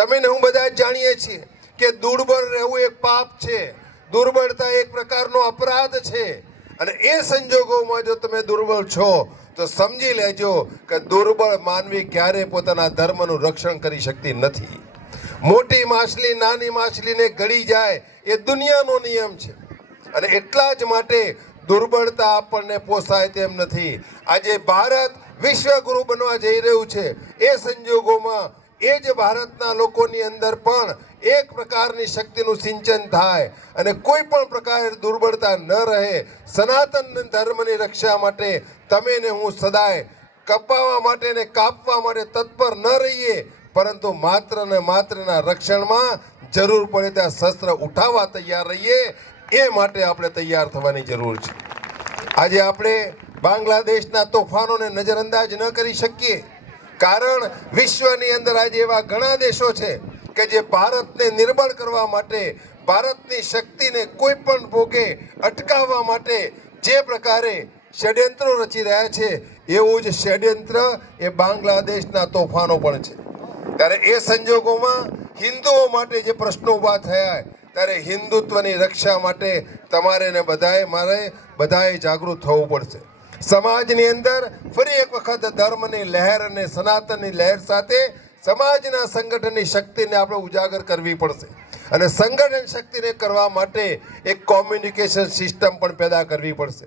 તમે ને હું બધા જ જાણીએ છીએ કે દુર્બળ રહેવું એક પાપ છે, દુર્બળતા એક પ્રકારનો અપરાધ છે, અને એ સંજોગોમાં જો તમે દુર્બળ છો તો સમજી લેજો કે દુર્બળ માનવી ક્યારે પોતાના ધર્મનું રક્ષણ કરી શકતી નથી. મોટી માછલી નાની માછલીને ગળી જાય એ દુનિયાનો નિયમ છે, અને એટલા જ માટે દુર્બળતા આપણને પોસાય તેમ નથી. આજે ભારત વિશ્વગુરુ બનવા જઈ રહ્યું છે. એ સંજોગોમાં એ જ ભારતના લોકોની અંદર પણ એક પ્રકારની શક્તિનું સિંચન થાય અને કોઈ પણ પ્રકારે દુર્બળતા ન રહે. સનાતન ધર્મની રક્ષા માટે તમે ને હું સદાય કપાવવા માટે ને કાપવા માટે તત્પર ન રહીએ, પરંતુ માત્ર ને માત્રના રક્ષણમાં જરૂર પડે ત્યાં શસ્ત્ર ઉઠાવવા તૈયાર રહીએ. એ માટે આપણે તૈયાર થવાની જરૂર છે. આજે આપણે બાંગ્લાદેશના તોફાનોને નજરઅંદાજ ન કરી શકીએ, કારણ વિશ્વની અંદર આજે એવા ઘણા દેશો છે કે જે ભારતને નિર્બળ કરવા માટે, ભારતની શક્તિને કોઈ પણ ભોગે અટકાવવા માટે જે પ્રકારે ષડયંત્રો રચી રહ્યા છે, એવું જ ષડયંત્ર એ બાંગ્લાદેશના તોફાનો પણ છે. ત્યારે એ સંજોગોમાં હિન્દુઓ માટે જે પ્રશ્નો ઊભા થયા, ત્યારે હિન્દુત્વની રક્ષા માટે તમારે ને બધાએ જાગૃત થવું પડશે. સમાજની અંદર ફરી એક વખત ધર્મની લહેર અને સનાતનની લહેર સાથે સમાજના સંગઠનની શક્તિને આપણે ઉજાગર કરવી પડશે, અને સંગઠન શક્તિને કરવા માટે એક કોમ્યુનિકેશન સિસ્ટમ પણ પેદા કરવી પડશે.